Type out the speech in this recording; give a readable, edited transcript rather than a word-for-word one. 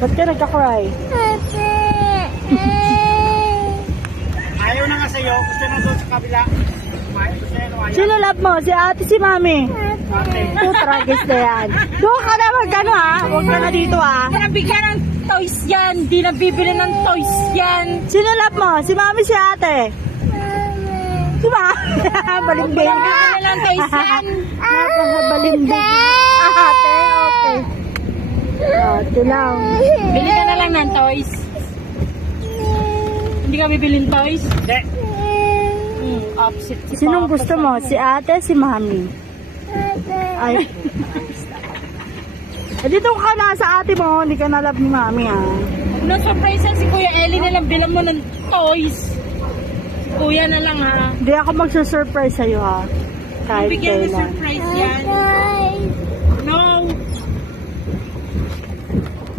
Ba't ka nagka-cry? Ayaw na nga sa'yo. Gusto na doon sa kabila. Gusto na ayaw. Sino love mo? Si ate, si mami? Ate. Ito, tragis na yan. Doon ka na magkano ha? Huwag ka na dito ha. Nabigyan ng toys yan. Di nabibili ng toys yan. Sino love mo? Si mami, si ate? Si mami? Balimbing. Nabibili ng toys yan. Napakabalimbing. Ate, okay. Ate lang. Bili ka na lang ng toys. Hindi ka bibili ng toys? Hindi. Opposite. Sinong gusto mo? Si ate, si mami? Ay. Dito ka na sa ate mo, hindi ka na love ni mami ha. Na-surprise si Kuya Ellie na lang bilang mo ng toys. Si Kuya na lang ha. Hindi ako magsusurprise sa'yo ha. Kahit Bigyan ng kailan. surprise yan.